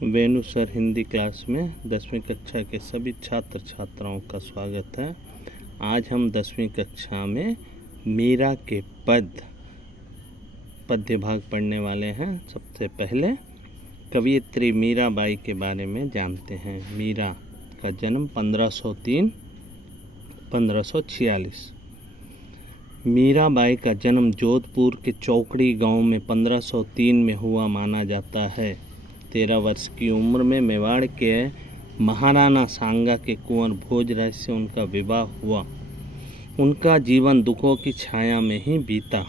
वेणु sir Hindi class में 10वीं कक्षा के सभी छात्र छात्राओं का स्वागत है। आज हम 10वीं कक्षा में मीरा के पद्य भाग पढ़ने वाले हैं। सबसे पहले कवयित्री मीराबाई के बारे में जानते हैं। मीरा का जन्म 1546। मीराबाई का जन्म जोधपुर के चौकड़ी गांव में 1503 में हुआ माना जाता है। 13 वर्ष की उम्र में मेवाड़ के महाराणा सांगा के कुंवर भोजराज से उनका विवाह हुआ। उनका जीवन दुखों की छाया में ही बीता।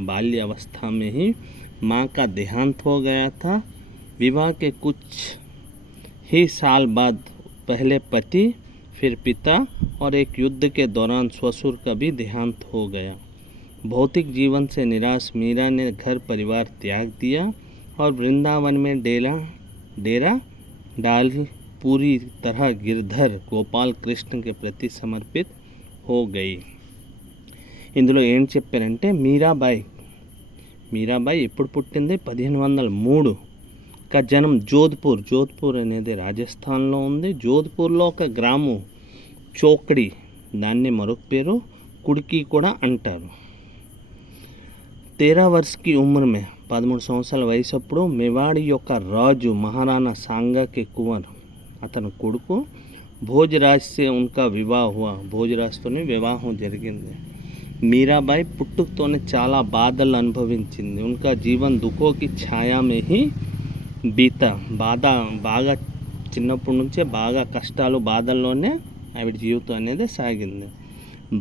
बाल्य अवस्था में ही मां का देहांत हो गया था। विवाह के कुछ ही साल बाद पहले पति, फिर पिता और एक युद्ध के दौरान ससुर का भी देहांत हो गया। भौतिक जीवन से निराश मीरा ने घर परिवार त्याग दिया और वृंदावन में डेरा डाल पूरी तरह गिरधर गोपाल कृष्ण के प्रति समर्पित हो गई। ఇందులో ఏం చెప్పారంటే మీరాబాయి ఎప్పుడు పుట్టింది? 1503 का जन्म जोधपुर అనేది రాజస్థాన్లో ఉంది। జోధ్పూర్లో ఒక గ్రామం చోకడి, దాన్ని మరొక పేరు కుడికి కూడా అంటారు। 13 वर्ष की उम्र में 13 సంవత్సరాల వయసు అప్పుడు మెవాడి యొక్క రాజు మహారాణా సాంగా के कुंवर అతని కొడుకు భోజరాజ్ से उनका विवाह हुआ। భోజరాజ్తోనే వివాహం జరిగింది। మీరాబాయి పుట్టుకతోనే చాలా బాధలు అనుభవించింది। उनका जीवन दुखों की छाया में ही बीता। బాగా చిన్నప్పటి నుంచే బాగా కష్టాలు బాధల్లోనే ఆవిడ జీవితం అనేది సాగింది।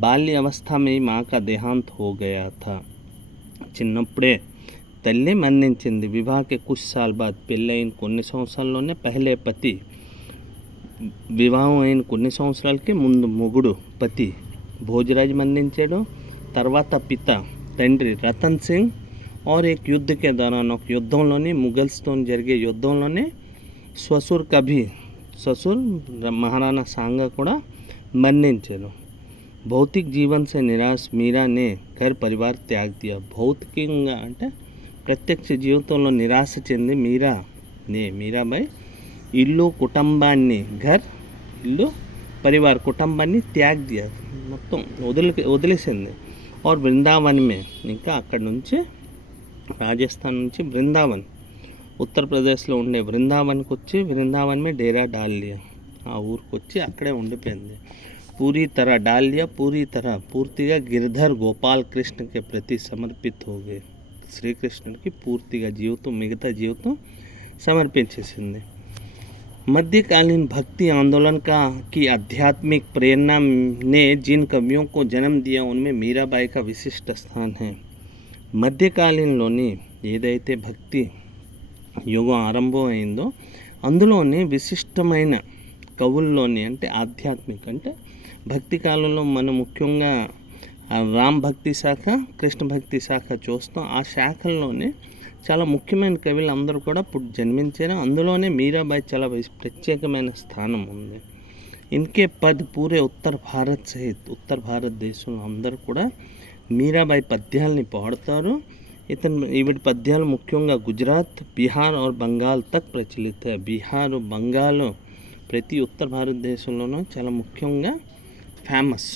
బాల్య అవస్థ में मां का देहांत हो गया था। చిన్నప్పుడే తల్లి మరణించింది। వివాహ के कुछ साल बाद పెళ్ళైన కొన్ని సంవత్సరాల్లోనే పహలే పతి, వివాహం అయిన కొన్ని సంవత్సరాలకి ముందు మొగుడు పతి భోజరాజ్ మరణించాడు। తర్వాత పిత తండ్రి రతన్ సింగ్ और एक युद्ध के दौरान ఒక యుద్ధంలోనే ముఘల్స్తో జరిగే యుద్ధంలోనే ససుర్ महाराणा सांगा కూడా మరణించారు। भौतिक जीवन से निराश मीरा ने घर परिवार त्याग दिया। భౌతికంగా అంటే ప్రత్యక్ష జీవితంలో నిరాశ చెంది మీరాబాయి ఇల్లు కుటుంబాన్ని పరివార్ కుటుంబాన్ని త్యాగ్ దియా, మొత్తం వదిలేసింది। और वृंदावन में ఇంకా అక్కడ నుంచి రాజస్థాన్ నుంచి వృందావన్ ఉత్తరప్రదేశ్లో ఉండే వృందావన్కి వచ్చి వృందావన్ में डेरा डाल लिया, ఆ ఊరికి వచ్చి అక్కడే ఉండిపోయింది। పూర్తిగా గిరిధర్ గోపాల్ కృష్ణ के प्रति समर्पित हो गए। శ్రీకృష్ణుడికి పూర్తిగా మిగతా జీవితం సమర్పించేసింది। मध्यकालीन भक्ति आंदोलन की आध्यात्मिक प्रेरणा ने जिन कवियों को जन्म दिया उनमें मीराबाई का विशिष्ट स्थान है। మధ్యకాలంలోని ఏదైతే భక్తి యుగం ఆరంభం అయిందో అందులోని విశిష్టమైన కవుల్లోని అంటే ఆధ్యాత్మిక అంటే భక్తి కాలంలో మనం ముఖ్యంగా రామ్ భక్తి శాఖ, కృష్ణ భక్తి శాఖ చూస్తాం। ఆ శాఖల్లోనే చాలా ముఖ్యమైన కవులు అందరూ కూడా జన్మించారు। అందులోనే మీరాబాయి చాలా ప్రత్యేకమైన స్థానం ఉంది। ఇన్కే పద్ పూరే ఉత్తర భారతదేశంలో అందరూ కూడా మీరాబాయి పద్యాలని పాడతారు। ఈవిడ పద్యాలు ముఖ్యంగా గుజరాత్, బీహార్ और बंगाल तक प्रचलित है। బీహార్, బంగాల్ ప్రతి ఉత్తర భారతదేశంలోనూ చాలా ముఖ్యంగా ఫేమస్,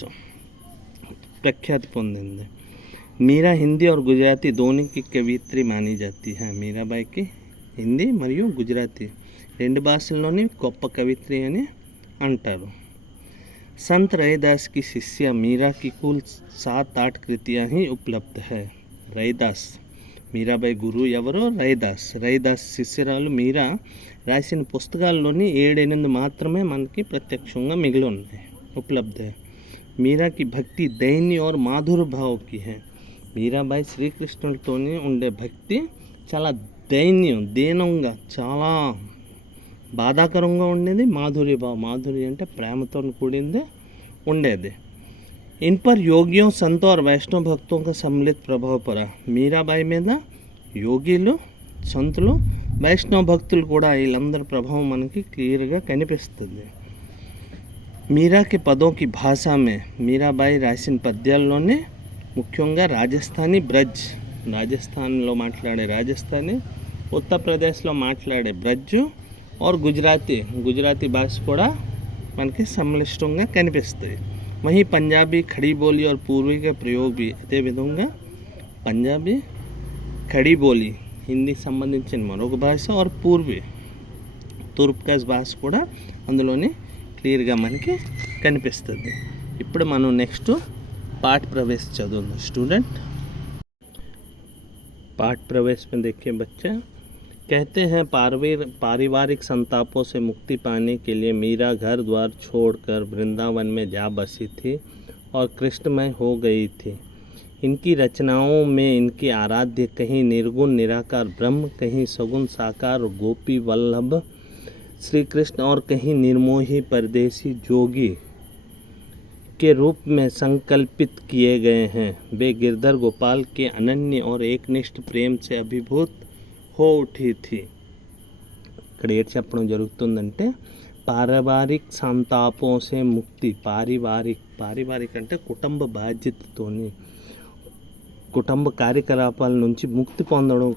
ప్రఖ్యాతి పొందింది। मीरा हिंदी और गुजराती दोनों की कवियत्री मानी जाती है। मीराबाई की हिंदी మరియు గుజరాతీ రెండు భాషల్లోని గొప్ప కవిత్రి అని అంటారు। संत रैदास की शिष्या मीरा की कुल 7-8 कृतियाँ ही उपलब्ध है। रैदास మీరాబాయి గురువు ఎవరో రైదాస్ శిష్యురాలు మీరా రాసిన పుస్తకాల్లోని 7-8 మాత్రమే మనకి ప్రత్యక్షంగా మిగిలి ఉన్నాయి, ఉపలబ్ధ है। मीरा की भक्ति दैन्य और माधुर भाव की है। మీరాబాయి శ్రీకృష్ణుడితోనే ఉండే భక్తి చాలా దీనంగా చాలా బాధాకరంగా ఉండేది। మాధుర్య అంటే ప్రేమతో కూడింది ఉండేది। इन पर योगियों, संतों और वैष्णव भक्तों का सम्मिलित प्रभाव पड़ा। మీరాబాయి మీద యోగిలు, సంతులు, వైష్ణవ భక్తులు కూడా వీళ్ళందరి ప్రభావం మనకి క్లియర్గా కనిపిస్తుంది। మీరా के पदों की भाषा में మీరాబాయి రాసిన పద్యాల్లోనే ముఖ్యంగా రాజస్థానీ బ్రజ్, రాజస్థాన్లో మాట్లాడే రాజస్థానీ, ఉత్తరప్రదేశ్లో మాట్లాడే బ్రజ్జు और గుజరాతీ భాష కూడా మనకి సంక్లిష్టంగా కనిపిస్తుంది. वहीं पंजाबी खड़ी बोली और पूर्वी के प्रयोग भी అదే విధంగా పంజాబీ ఖడీ బోలి హిందీకి సంబంధించిన మరొక భాష और పూర్వీ తూర్పుకాస్ భాష కూడా అందులోని క్లియర్గా మనకి కనిపిస్తుంది. ఇప్పుడు మనం నెక్స్ట్ पाठ प्रवेश चलो स्टूडेंट. पाठ प्रवेश में देखिए बच्चे, कहते हैं पारिवारिक संतापों से मुक्ति पाने के लिए मीरा घर द्वार छोड़कर वृंदावन में जा बसी थी और कृष्णमय हो गई थी. इनकी रचनाओं में इनकी आराध्य कहीं निर्गुण निराकार ब्रह्म, कहीं सगुण साकार गोपी वल्लभ श्री कृष्ण और कहीं निर्मोही परदेसी जोगी के रूप में संकल्पित किए गए हैं. वे गिरधर गोपाल के अनन्य और एकनिष्ठ प्रेम से अभिभूत हो उठी थी. ఇక్కడ ఏం చెప్పడం జరుగుతుందంటే పారివారిక సంతాపోసే ముక్తి, పారివారిక అంటే కుటుంబ బాధ్యతతోని కుటుంబ కార్యకలాపాల నుంచి ముక్తి పొందడం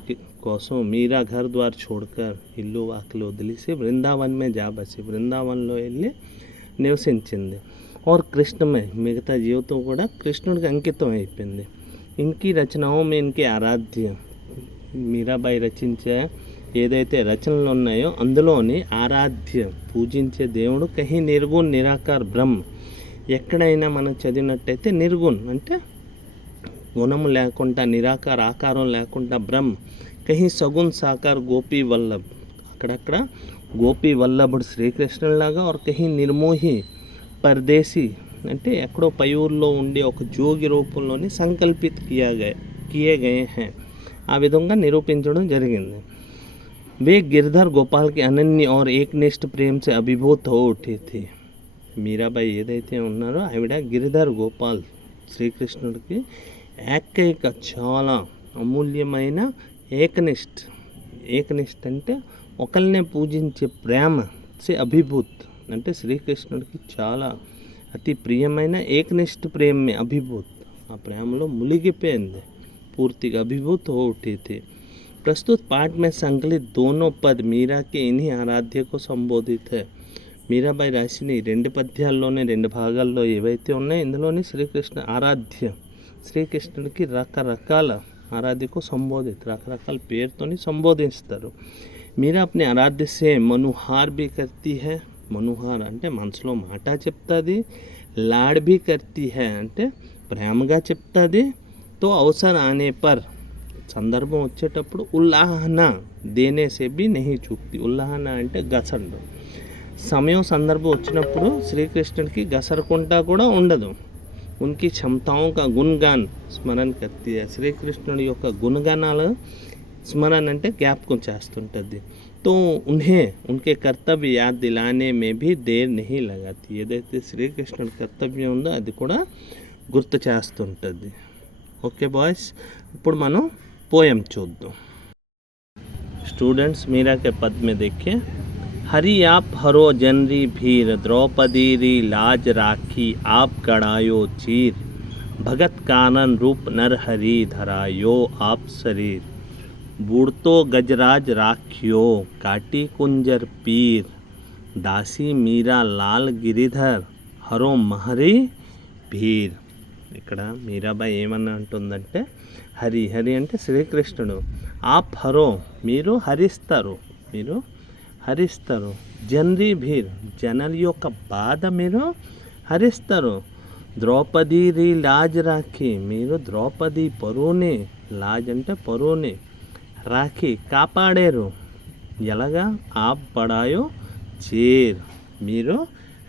కోసం మీరా ఘర్ ద్వార్ छोड़कर ఇల్లు వాకిలు వదిలేసి బృందావన్ మే జా బసి బృందావన్లో వెళ్ళి నివసించింది. और कृष्णमय మిగతా జీవితం కూడా కృష్ణుడికి అంకితం అయిపోయింది. ఇన్కి రచనాओं में इनके ఆరాధ్య మీరాబాయి రచించే ఏదైతే రచనలు ఉన్నాయో అందులోని ఆరాధ్య పూజించే దేవుడు కహీ నిర్గుణ్ నిరాకార్ బ్రహ్మ. ఎక్కడైనా మనం చదివినట్టయితే నిర్గుణ్ అంటే గుణము లేకుండా, నిరాకార ఆకారం లేకుండా బ్రహ్మ. కహీ సగుణ్ సాకార్ గోపీ వల్లభ్, అక్కడక్కడ గోపీ వల్లభుడు శ్రీకృష్ణుడిలాగా. और కహీ నిర్మోహి పరదేశీ అంటే ఎక్కడో పై ఊర్లో ఉండే ఒక జోగి రూపంలోని సంకల్పిత్ కియే గయే హై, ఆ విధంగా నిరూపించడం జరిగింది. వే గిరిధర్ గోపాల్ కి అనన్య और एकनिष्ठ प्रेम से अभिभूत हो उठी थी. మీరాబాయి ఏదైతే ఉన్నారో ఆవిడ గిరిధర్ గోపాల్ శ్రీకృష్ణుడికి ఏకైక చాలా అమూల్యమైన ఏకనిష్ఠ అంటే ఒకరినే పూజించే ప్రేమ సే అభిభూత్ అంటే శ్రీకృష్ణుడికి చాలా అతి ప్రియమైన ఏకనిష్ఠ ప్రేమ అభిభూత్, ఆ ప్రేమలో మునిగిపోయింది పూర్తిగా. అభిభూత్ हो उठी थी. प्रस्तुत पाठ में संकलित दोनों पद मीरा के इन्हीं आराध्य को संबोधित है. మీరాబాయి రాసిన ఈ రెండు పద్యాల్లోనే రెండు భాగాల్లో ఏవైతే ఉన్నాయో ఇందులోని శ్రీకృష్ణ ఆరాధ్య శ్రీకృష్ణుడికి రకరకాల ఆరాధ్యకు సంబోధిత రకరకాల పేరుతోని సంబోధిస్తారు. మీరా अपने आराध्य से मनुहार भी करती है. మనుహార్ అంటే మనసులో మాట చెప్తుంది, లాడ్ भी करती है అంటే ప్రేమగా చెప్తుంది. తో అవసరం ఆనే పర్ సందర్భం వచ్చేటప్పుడు ఉల్లాహన దేనేసే బి నహి చూక్తి. ఉల్లాహన అంటే గసండు. సమయం సందర్భం వచ్చినప్పుడు శ్రీకృష్ణుడికి గసరకుంటా కూడా ఉండదు. ఉనికి క్షమతాओं का गुणगान స్మరణ करती है. శ్రీకృష్ణుడి యొక్క గుణగానాలు స్మరణ అంటే జ్ఞాపకం చేస్తుంటుంది. तो उन्हें उनके कर्तव्य याद दिलाने में भी देर नहीं लगाती. ఏదైతే శ్రీకృష్ణుడి కర్తవ్యం ఉందో అది కూడా గుర్తు చేస్తుంటుంది. ఓకే బాయ్స్, ఇప్పుడు మనం పోయం చూద్దాం. स्टूडेंट्स मीरा के पद में देखिए, हरि आप हरो जनरी भीर, द्रौपदी री लाज राखी आप गड़ायो चीर, भगत कानन रूप नर हरि धरायो आप शरीर, बूढ़तो गजराज राखियो काटी कुंजर पीर, दासी मीरा लाल गिरिधर हरो महरी भीर. ఇక్కడ మీరాబాయి ఏమన్నా అంటుందంటే హరి అంటే శ్రీకృష్ణుడు, ఆప్ హరో మీరు హరిస్తారు, జనరీ భీర్ జనల యొక్క బాధ మీరు హరిస్తారు, ద్రౌపది రీ లాజ్ రాఖీ మీరు ద్రౌపది పరువుని, లాజ్ అంటే పరువుని, రాఖీ కాపాడారు, ఎలాగా ఆప్ బడాయో చీర్ మీరు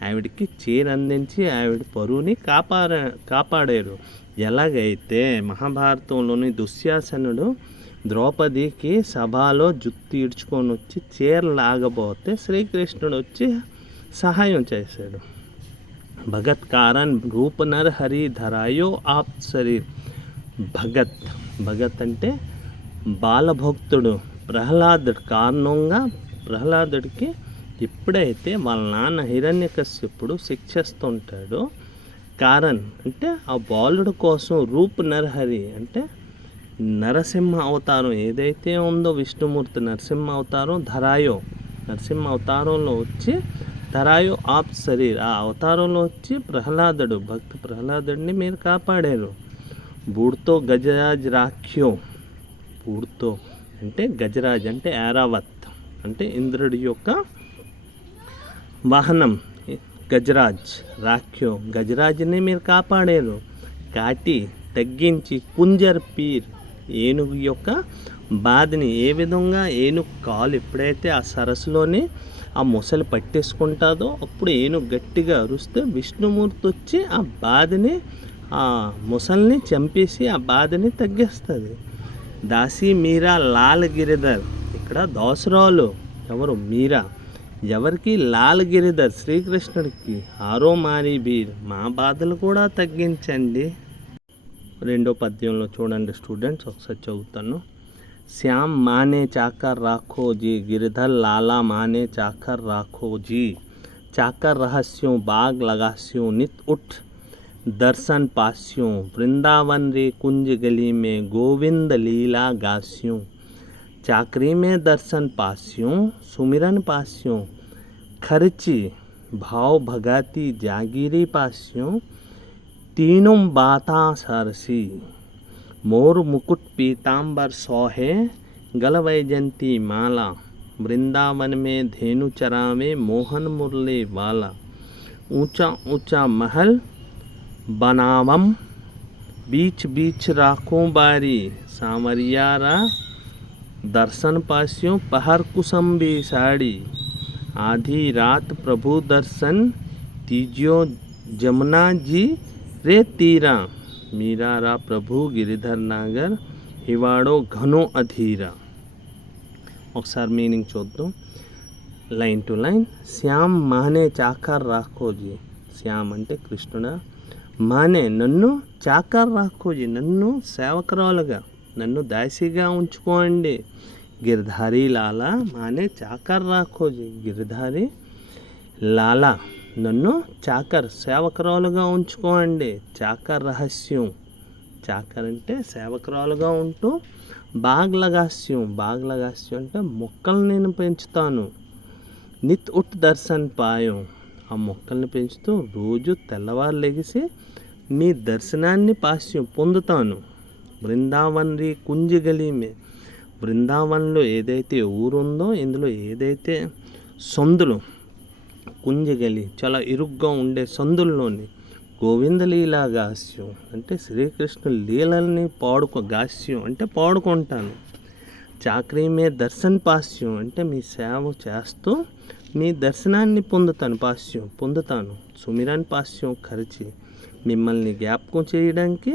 ఆవిడికి చీర అందించి ఆవిడ పరువుని కాపాడారు. ఎలాగైతే మహాభారతంలోని దుశ్శాసనుడు ద్రౌపదికి సభలో జుత్తు ఈడ్చుకొని వచ్చి చీర లాగబోతే శ్రీకృష్ణుడు వచ్చి సహాయం చేశాడు. భగత్ కారన్ రూప నర్ హరి ధరాయో ఆప్ శరీర్. భగత్ అంటే బాలభక్తుడు ప్రహ్లాదుడు కారణంగా ప్రహ్లాదుడికి ఎప్పుడైతే వాళ్ళ నాన్న హిరణ్యకశ్యపుడు శిక్షిస్తుంటాడో కారణ్ అంటే ఆ బాలుడు కోసం రూప్ నరహరి అంటే నరసింహ అవతారం ఏదైతే ఉందో విష్ణుమూర్తి నరసింహ అవతారం ధరాయో నరసింహ అవతారంలో వచ్చి తరాయు ఆప్ శరీర్, ఆ అవతారంలో వచ్చి ప్రహ్లాదుడు, భక్త ప్రహ్లాదుడిని మీరు కాపాడారు. బూడ్తో గజరాజ్ రాఖ్యో, బూడ్తో అంటే గజరాజ్ అంటే ఐరావత్ అంటే ఇంద్రుడి యొక్క వాహనం గజరాజ్, రాఖ్యో గజరాజ్ని మీరు కాపాడారు. కాటి తగ్గించి కుంజర్ పీర్ ఏనుగు యొక్క బాధని, ఏ విధంగా ఏనుగు కాలు ఎప్పుడైతే ఆ సరస్సులోని ఆ మొసలి పట్టేసుకుంటుందో అప్పుడు ఏనుగు గట్టిగా అరుస్తే విష్ణుమూర్తి వచ్చి ఆ బాధని, ఆ మొసల్ని చంపేసి ఆ బాధని తగ్గిస్తుంది. దాసి మీరా లాల్ గిరిధర్, ఇక్కడ దాసురాలు ఎవరు? మీరా. ఎవరికి? లాల్ గిరిధర్ శ్రీకృష్ణుడికి. ఆరో మారి బీర్, మా బాధలు కూడా తగ్గించండి. రెండో పద్యంలో చూడండి స్టూడెంట్స్, ఒకసారి చదువుతాను. శ్యామ్ మానే చాకర్ రాఖో జీ, గిరిధర్ లాలా మానే చాకర్ రాఖో జీ, చాకర్ रहस्यों बाग लगास्यों नित उठ दर्शन पास्यों, वृंदावन रे कुंज गली में गोविंद लीला गास्यों, चाकरी में दर्शन पास्यों सुमिरन पास्यों, खर्ची भाव भगाती जागीरी पास्यों, तीनों बाता सरसी, मोर मुकुट पीतांबर सोहे, गल वैजंती माला, वृंदावन में धेनु चरावे मोहन मुरली वाला, ऊंचा ऊंचा महल बनावम, बीच बीच राखों बारी, सांवरियारा दर्शन पास्यों पहर कुसुम्बी साड़ी, आधी रात प्रभु दर्शन तीजियो जमुना जी रे तीरा, मीरा रा प्रभु गिरिधर नागर हिवाड़ो घनो अधीरा. ఒకసారి మీనింగ్ చూద్దాం లైన్ టు లైన్. శ్యామ్ మానే చాకర్ రాఖోజీ, శ్యామ్ అంటే కృష్ణుడా, మానే నన్ను, చాకర్ రాఖోజీ నన్ను సేవకురాలుగా, నన్ను దాసిగా ఉంచుకోండి. గిరిధారి లాలా మానే చాకర్ రాఖోజీ, గిరిధారి లాలా నన్ను చాకర్ సేవకురాలుగా ఉంచుకోండి. చాకర్ రహస్యం, చాకర్ అంటే సేవకురాలుగా ఉంటూ, బాగ్ లగాస్యం, బాగ్ లగాస్యం అంటే మొక్కలు నేను పెంచుతాను. నిత్ ఉట్ దర్శన్ పాయం, ఆ మొక్కల్ని పెంచుతూ రోజు తెల్లవారు లెగిసి మీ దర్శనాన్ని పాస్యం పొందుతాను. బృందావన్ రీ కుంజ్ గలీమే, బృందావన్లో ఏదైతే ఊరుందో ఇందులో ఏదైతే సందులు, కుంజగలి చాలా ఇరుగ్గా ఉండే సందుల్లోని గోవింద లీలా గాస్యం అంటే శ్రీకృష్ణుల లీలల్ని గాస్యం అంటే పాడుకుంటాను. చాకరీ మే దర్శన్ పాస్యం అంటే మీ సేవ చేస్తూ మీ దర్శనాన్ని పొందుతాను, పాస్యం పొందుతాను. సుమిరన్ పాస్యం ఖర్చి, మిమ్మల్ని జ్ఞాపకం చేయడానికి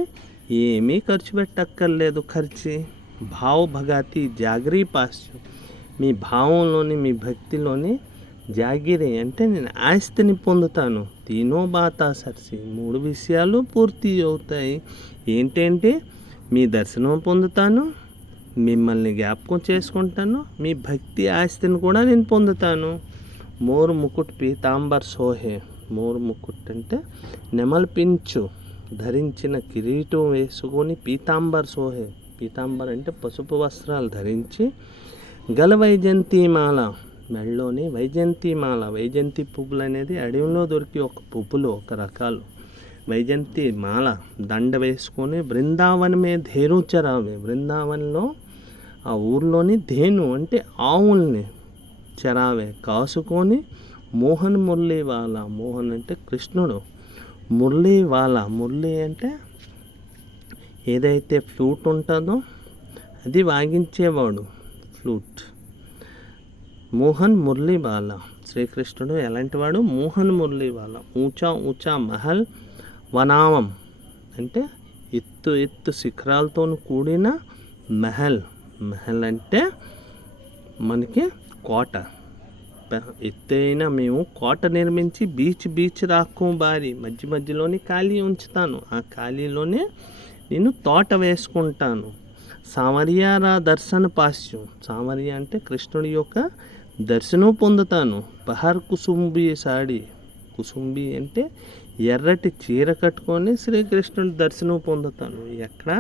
ఏమీ ఖర్చు పెట్టక్కర్లేదు. ఖర్చి భావ భగాతి జాగరీ పాస్యం, మీ భావంలోని మీ భక్తిలోని జాగిరి అంటే నేను ఆస్తిని పొందుతాను. తీనో బాతా సర్సి, మూడు విషయాలు పూర్తి అవుతాయి. ఏంటంటే మీ దర్శనం పొందుతాను, మిమ్మల్ని జ్ఞాపకం చేసుకుంటాను, మీ భక్తి ఆస్తిని కూడా నేను పొందుతాను. మోర్ ముకుట్ పీతాంబర్ సోహే, మోర్ ముకుట్ అంటే నెమలి పించు ధరించిన కిరీటం వేసుకొని, పీతాంబర్ సోహే, పీతాంబర్ అంటే పసుపు వస్త్రాలు ధరించి, గల వైజంతిమాల మెడలోని వైజంతిమాల, వైజంతి పువ్వులు అనేది అడవిలో దొరికి ఒక పువ్వులు, ఒక రకాలు. వైజంతి మాల దండ వేసుకొని, బృందావనమే ధేను చరావే, బృందావనంలో ఆ ఊర్లోని ధేను అంటే ఆవుల్ని చరావే కాసుకొని, మోహన్ మురళీవాల, మోహన్ అంటే కృష్ణుడు, మురళీవాల, మురళి అంటే ఏదైతే ఫ్లూట్ ఉంటుందో అది వాగించేవాడు, ఫ్లూట్. మోహన్ మురళీవాల, శ్రీకృష్ణుడు ఎలాంటి వాడు? మోహన్ మురళీవాల. ఊచా ఊచా మహల్ వనామం అంటే ఎత్తు ఎత్తు శిఖరాలతో కూడిన మహల్, మహల్ అంటే మనకి కోట, ఎత్తైన మేము కోట నిర్మించి, బీచ్ బీచ్ రాక్కో బారి, మధ్య మధ్యలోని ఖాళీ ఉంచుతాను, ఆ ఖాళీలోనే నేను తోట వేసుకుంటాను. సామర్యారా దర్శన పాస్యం, సామర్య అంటే కృష్ణుడి యొక్క దర్శనం పొందుతాను. పహర్ కుసుంబి సాడి, కుసుంబి అంటే ఎర్రటి చీర కట్టుకొని శ్రీకృష్ణుడి దర్శనం పొందుతాను. ఎక్కడ?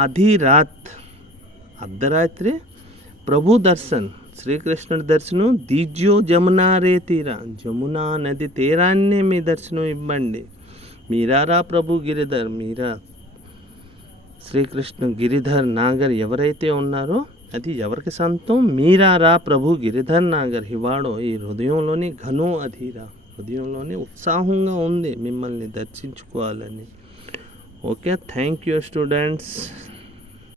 ఆది రాత్, అర్ధరాత్రి ప్రభు దర్శన్, శ్రీకృష్ణుడి దర్శనం దీజ్యో జమునా రే తీరా, జమునా నది తీరాన్నే మీ దర్శనం ఇవ్వండి. మీరారా ప్రభు గిరిధర్, మీరా శ్రీకృష్ణ గిరిధర్ నాగర్ ఎవరైతే ఉన్నారో అది ఎవరికి సొంతం? మీరారా ప్రభు గిరిధర్ నాగర్. హివాడో ఈ హృదయంలోని ఘనో అధీరా, హృదయంలోని ఉత్సాహంగా ఉంది మిమ్మల్ని దర్శించుకోవాలని. Okay, thank you students.